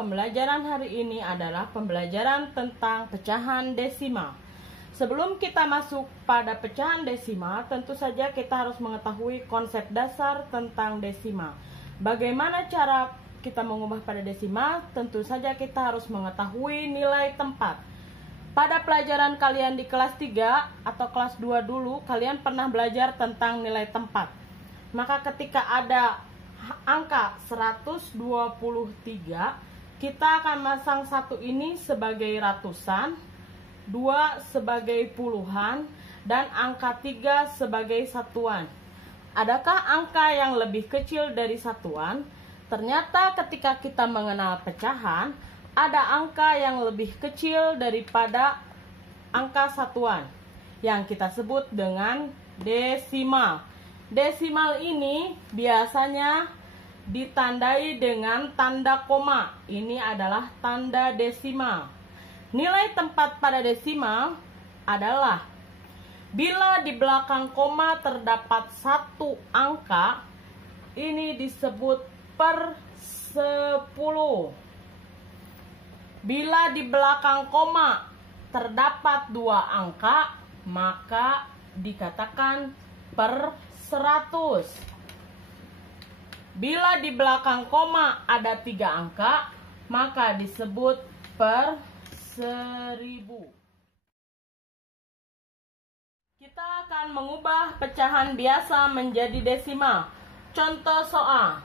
pembelajaran hari ini adalah pembelajaran tentang pecahan desimal. Sebelum kita masuk pada pecahan desimal, tentu saja kita harus mengetahui konsep dasar tentang desimal. Bagaimana cara kita mengubah pada desimal? Tentu saja kita harus mengetahui nilai tempat. Pada pelajaran kalian di kelas 3 atau kelas 2 dulu, kalian pernah belajar tentang nilai tempat. Maka ketika ada angka 123, kita akan masang satu ini sebagai ratusan, 2 sebagai puluhan, dan angka 3 sebagai satuan. Adakah angka yang lebih kecil dari satuan? Ternyata ketika kita mengenal pecahan, ada angka yang lebih kecil daripada angka satuan yang kita sebut dengan desimal. Desimal ini biasanya ditandai dengan tanda koma. Ini adalah tanda desimal. Nilai tempat pada desimal adalah bila di belakang koma terdapat satu angka, ini disebut per 10. Bila di belakang koma terdapat 2 angka, maka dikatakan per 100. Bila di belakang koma ada 3 angka, maka disebut per 1000. Kita akan mengubah pecahan biasa menjadi desimal. Contoh soal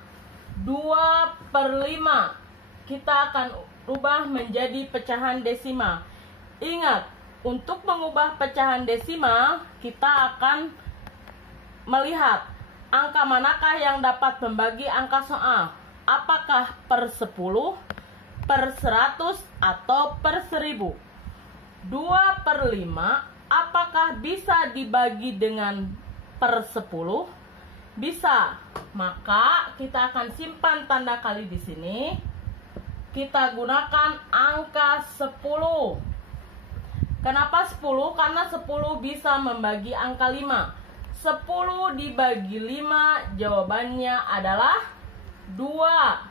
2/5. Kita akan ubah menjadi pecahan desimal. Ingat, untuk mengubah pecahan desimal, kita akan melihat angka manakah yang dapat membagi angka soal. Apakah per 10, per 100, atau per 1000? 2/5, apakah bisa dibagi dengan per 10? Bisa. Maka kita akan simpan tanda kali di sini. Kita gunakan angka 10. Kenapa 10? Karena 10 bisa membagi angka 5. 10 dibagi 5, jawabannya adalah 2.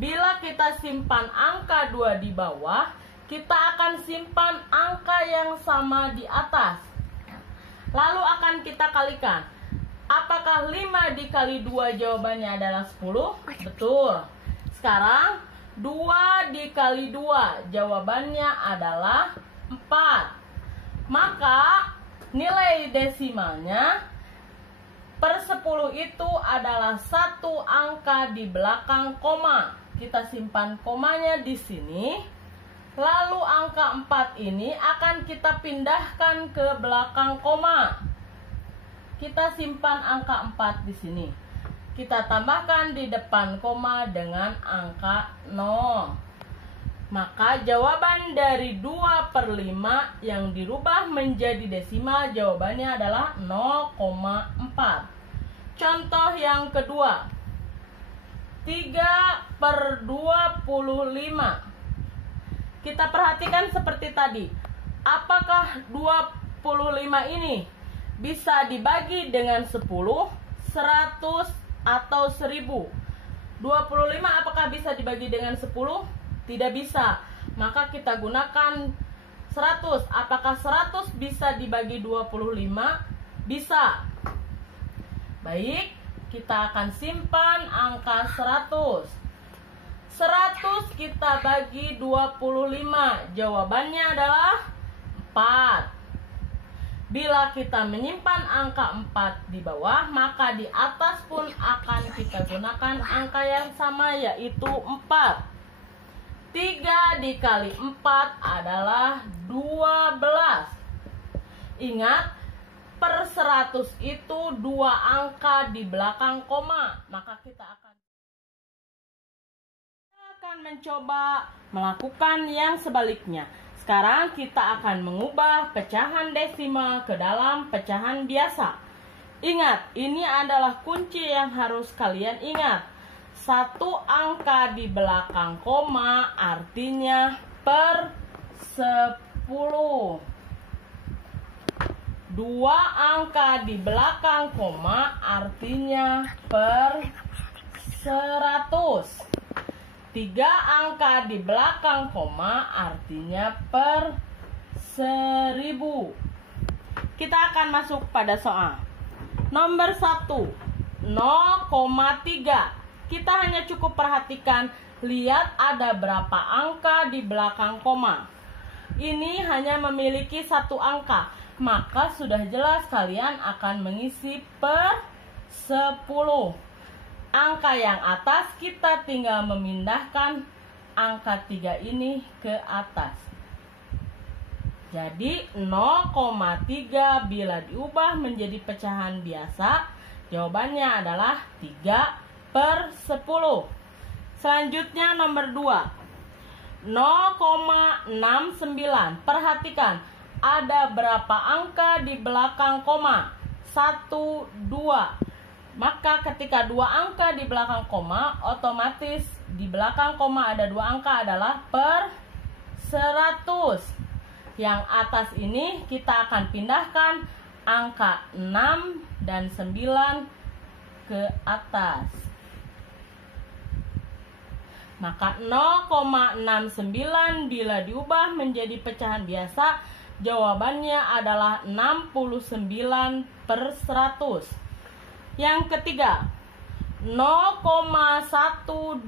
Bila kita simpan angka 2 di bawah, kita akan simpan angka yang sama di atas. Lalu akan kita kalikan. Apakah 5 dikali 2 jawabannya adalah 10? Betul. Sekarang 2 dikali 2 jawabannya adalah 4. Maka nilai desimalnya per 10 itu adalah satu angka di belakang koma. Kita simpan komanya di sini. Lalu angka 4 ini akan kita pindahkan ke belakang koma. Kita simpan angka 4 di sini. Kita tambahkan di depan koma dengan angka 0. Maka jawaban dari 2/5 yang dirubah menjadi desimal, jawabannya adalah 0,4. Contoh yang kedua, 3/25. Kita perhatikan seperti tadi. Apakah 25 ini bisa dibagi dengan 10, 100, atau 1000? 25 apakah bisa dibagi dengan 10? Tidak bisa. Maka kita gunakan 100. Apakah 100 bisa dibagi 25? Bisa. Baik, kita akan simpan angka 100. 100 kita bagi 25. Jawabannya adalah 4. Bila kita menyimpan angka 4 di bawah, maka di atas pun akan kita gunakan angka yang sama, yaitu 4. 3 dikali 4 adalah 12. Ingat, per 100 itu 2 angka di belakang koma. Maka kita akan mencoba melakukan yang sebaliknya. Sekarang kita akan mengubah pecahan desimal ke dalam pecahan biasa. Ingat, ini adalah kunci yang harus kalian ingat. Satu angka di belakang koma artinya per 10. 2 angka di belakang koma artinya per 100. 3 angka di belakang koma artinya per 1000. Kita akan masuk pada soal. Nomor 1, 0,3. Kita hanya cukup perhatikan, lihat ada berapa angka di belakang koma. Ini hanya memiliki 1 angka, maka sudah jelas kalian akan mengisi per 10. Angka yang atas kita tinggal memindahkan angka 3 ini ke atas. Jadi 0,3 bila diubah menjadi pecahan biasa, jawabannya adalah 3 per 10. Selanjutnya nomor 2, 0,69. Perhatikan, ada berapa angka di belakang koma? 1, 2. Maka ketika 2 angka di belakang koma, otomatis di belakang koma ada 2 angka adalah per 100. Yang atas ini kita akan pindahkan angka 6 dan 9 ke atas. Maka 0,69 bila diubah menjadi pecahan biasa, jawabannya adalah 69 per 100. Yang ketiga, 0,125.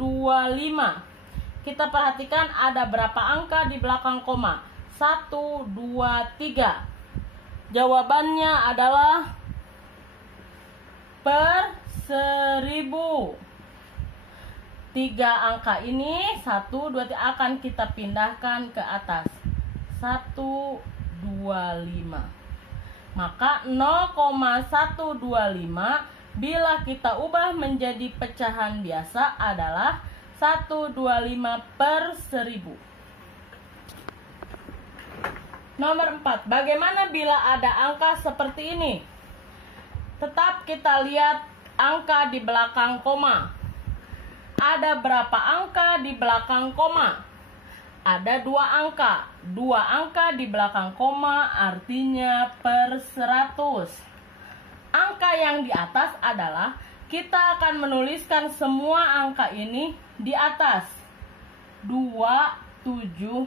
Kita perhatikan ada berapa angka di belakang koma? 1, 2, 3. Jawabannya adalah per 1000. 3 angka ini 1, 2, 3 akan kita pindahkan ke atas. 1, 2, 5. Maka 0,125 bila kita ubah menjadi pecahan biasa adalah 125 per 1000. Nomor 4, bagaimana bila ada angka seperti ini? Tetap kita lihat angka di belakang koma. Ada berapa angka di belakang koma? Ada 2 angka. 2 angka di belakang koma artinya per 100. Angka yang di atas adalah kita akan menuliskan semua angka ini di atas. 275.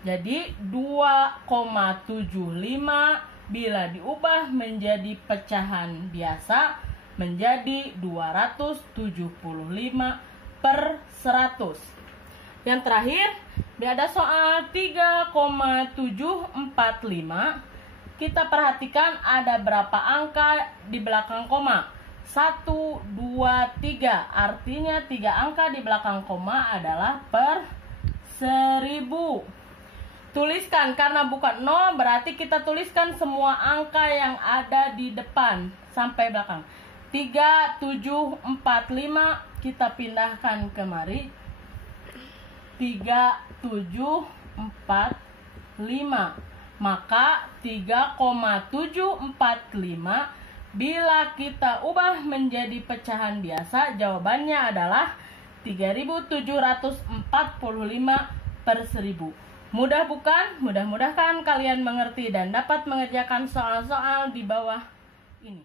Jadi 2,75 bila diubah menjadi pecahan biasa menjadi 275 per 100. Yang terakhir, ada soal 3,745. Kita perhatikan ada berapa angka di belakang koma? 1, 2, 3. Artinya 3 angka di belakang koma adalah per 1000. Tuliskan, karena bukan 0 berarti kita tuliskan semua angka yang ada di depan sampai belakang. 3, 7, 4, 5 kita pindahkan kemari. 3, 7, 4, 5. Maka 3,745 bila kita ubah menjadi pecahan biasa, jawabannya adalah 3745 per 1000. Mudah bukan? Mudah-mudahan kalian mengerti dan dapat mengerjakan soal-soal di bawah ini.